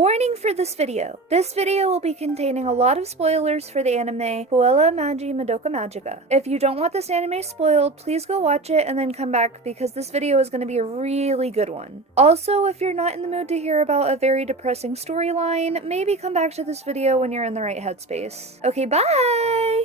Warning for this video. This video will be containing a lot of spoilers for the anime Puella, Magi, MADOKA Magica. If you don't want this anime spoiled, please go watch it and then come back because this video is going to be a really good one. Also, if you're not in the mood to hear about a very depressing storyline, maybe come back to this video when you're in the right headspace. Okay, bye!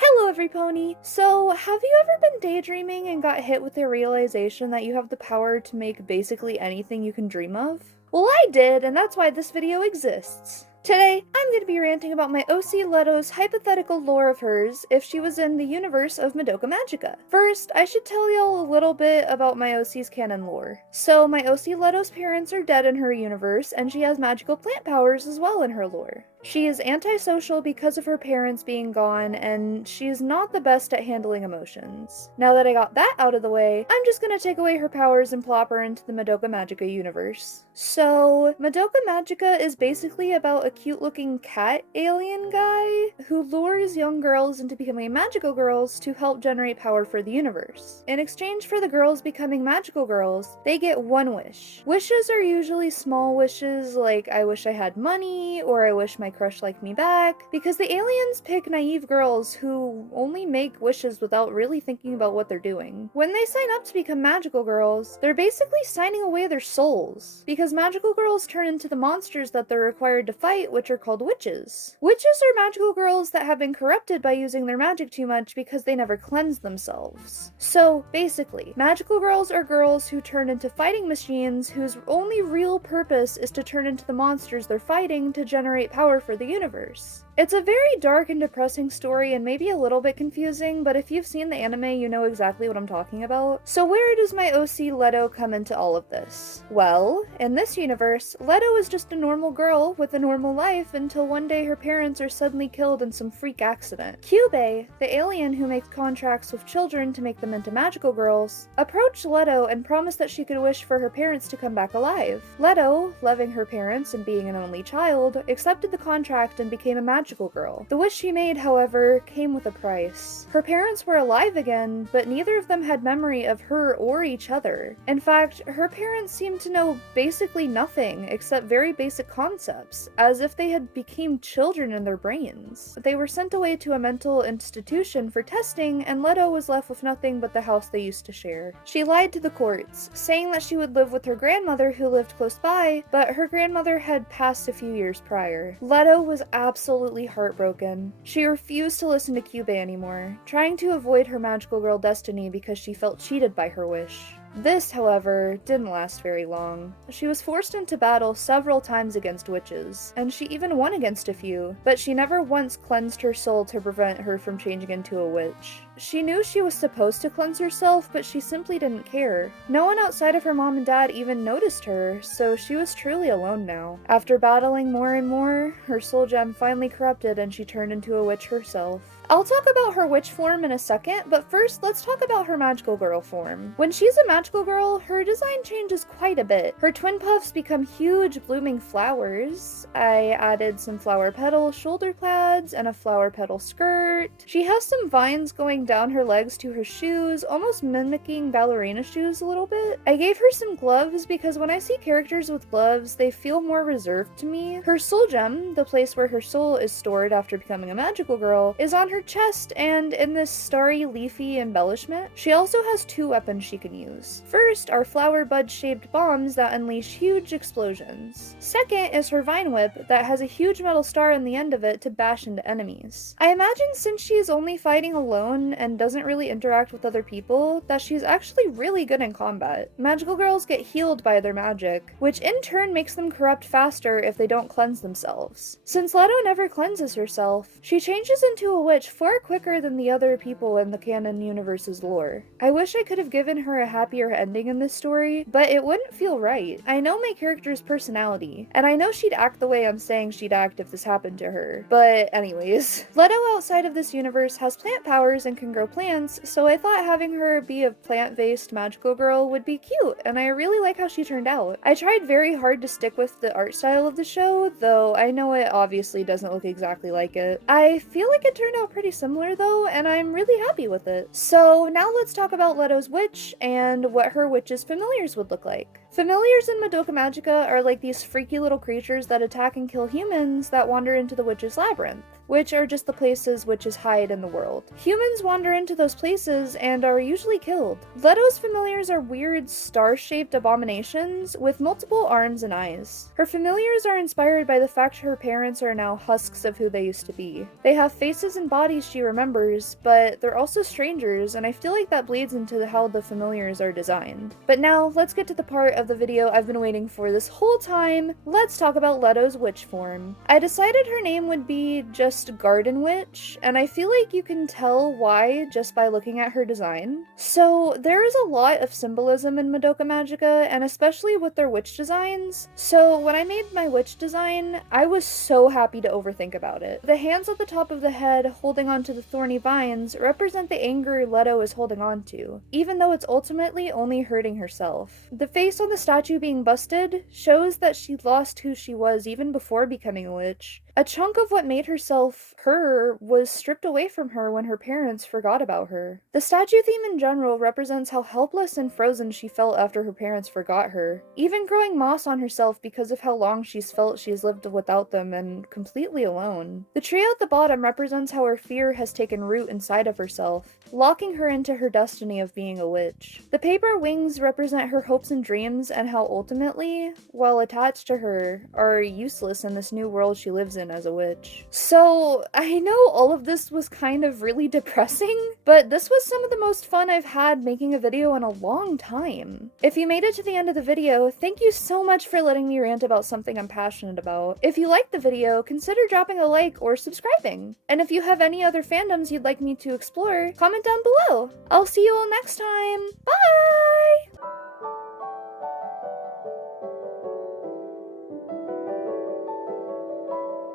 Hello everypony! So, have you ever been daydreaming and got hit with the realization that you have the power to make basically anything you can dream of? Well, I did, and that's why this video exists. Today, I'm going to be ranting about my OC Letto's hypothetical lore of hers if she was in the universe of MADOKA Magica. First, I should tell y'all a little bit about my OC's canon lore. So, my OC Letto's parents are dead in her universe, and she has magical plant powers as well in her lore. She is antisocial because of her parents being gone, and she's not the best at handling emotions. Now that I got that out of the way, I'm just gonna take away her powers and plop her into the MADOKA Magica universe. So, MADOKA Magica is basically about a cute-looking cat alien guy who lures young girls into becoming magical girls to help generate power for the universe. In exchange for the girls becoming magical girls, they get one wish. Wishes are usually small wishes like I wish I had money, or I wish my crush liked me back, because the aliens pick naive girls who only make wishes without really thinking about what they're doing. When they sign up to become magical girls, they're basically signing away their souls, because magical girls turn into the monsters that they're required to fight, which are called witches. Witches are magical girls that have been corrupted by using their magic too much because they never cleansed themselves. So, basically, magical girls are girls who turn into fighting machines whose only real purpose is to turn into the monsters they're fighting to generate power for the universe. It's a very dark and depressing story and maybe a little bit confusing, but if you've seen the anime, you know exactly what I'm talking about. So where does my OC Letto come into all of this? Well, in this universe, Letto is just a normal girl with a normal life until one day her parents are suddenly killed in some freak accident. Kyubey, the alien who makes contracts with children to make them into magical girls, approached Letto and promised that she could wish for her parents to come back alive. Letto, loving her parents and being an only child, accepted the contract and became a magical girl. The wish she made, however, came with a price. Her parents were alive again, but neither of them had memory of her or each other. In fact, her parents seemed to know basically nothing except very basic concepts, as if they had become children in their brains. They were sent away to a mental institution for testing, and Letto was left with nothing but the house they used to share. She lied to the courts, saying that she would live with her grandmother who lived close by, but her grandmother had passed a few years prior. Letto was absolutely heartbroken. She refused to listen to Kyubey anymore, trying to avoid her magical girl destiny because she felt cheated by her wish. This, however, didn't last very long. She was forced into battle several times against witches, and she even won against a few, but she never once cleansed her soul to prevent her from changing into a witch. She knew she was supposed to cleanse herself, but she simply didn't care. No one outside of her mom and dad even noticed her, so she was truly alone now. After battling more and more, her soul gem finally corrupted and she turned into a witch herself. I'll talk about her witch form in a second, but first let's talk about her magical girl form. When she's a magical girl, her design changes quite a bit. Her twin puffs become huge blooming flowers. I added some flower petal shoulder pads and a flower petal skirt. She has some vines going down her legs to her shoes, almost mimicking ballerina shoes a little bit. I gave her some gloves because when I see characters with gloves, they feel more reserved to me. Her soul gem, the place where her soul is stored after becoming a magical girl, is on her chest and in this starry leafy embellishment. She also has two weapons she can use. First are flower bud shaped bombs that unleash huge explosions. Second is her vine whip that has a huge metal star in the end of it to bash into enemies. I imagine since she's only fighting alone and doesn't really interact with other people, that she's actually really good in combat. Magical girls get healed by their magic, which in turn makes them corrupt faster if they don't cleanse themselves. Since Letto never cleanses herself, she changes into a witch far quicker than the other people in the canon universe's lore. I wish I could have given her a happier ending in this story, but it wouldn't feel right. I know my character's personality, and I know she'd act the way I'm saying she'd act if this happened to her. But anyways, Letto outside of this universe has plant powers and can grow plants, so I thought having her be a plant-based magical girl would be cute, and I really like how she turned out. I tried very hard to stick with the art style of the show, though I know it obviously doesn't look exactly like it. I feel like it turned out pretty similar though, and I'm really happy with it. So now let's talk about Letto's witch and what her witch's familiars would look like. Familiars in Madoka Magica are like these freaky little creatures that attack and kill humans that wander into the witch's labyrinth, which are just the places witches hide in the world. Humans wander into those places and are usually killed. Letto's familiars are weird star-shaped abominations with multiple arms and eyes. Her familiars are inspired by the fact her parents are now husks of who they used to be. They have faces and bodies she remembers, but they're also strangers, and I feel like that bleeds into how the familiars are designed. But now, let's get to the part of the video I've been waiting for this whole time. Let's talk about Letto's witch form. I decided her name would be just Garden Witch, and I feel like you can tell why just by looking at her design. So there is a lot of symbolism in Madoka Magica, and especially with their witch designs. So when I made my witch design, I was so happy to overthink about it. The hands at the top of the head holding onto the thorny vines represent the anger Letto is holding on to, even though it's ultimately only hurting herself. The face on the statue being busted shows that she lost who she was even before becoming a witch. A chunk of what made herself her was stripped away from her when her parents forgot about her. The statue theme in general represents how helpless and frozen she felt after her parents forgot her, even growing moss on herself because of how long she's felt she's lived without them and completely alone. The tree at the bottom represents how her fear has taken root inside of herself, locking her into her destiny of being a witch. The paper wings represent her hopes and dreams and how ultimately, while attached to her, are useless in this new world she lives in as a witch. So, I know all of this was kind of really depressing, but this was some of the most fun I've had making a video in a long time. If you made it to the end of the video, thank you so much for letting me rant about something I'm passionate about. If you liked the video, consider dropping a like or subscribing. And if you have any other fandoms you'd like me to explore, comment down below. I'll see you all next time. Bye!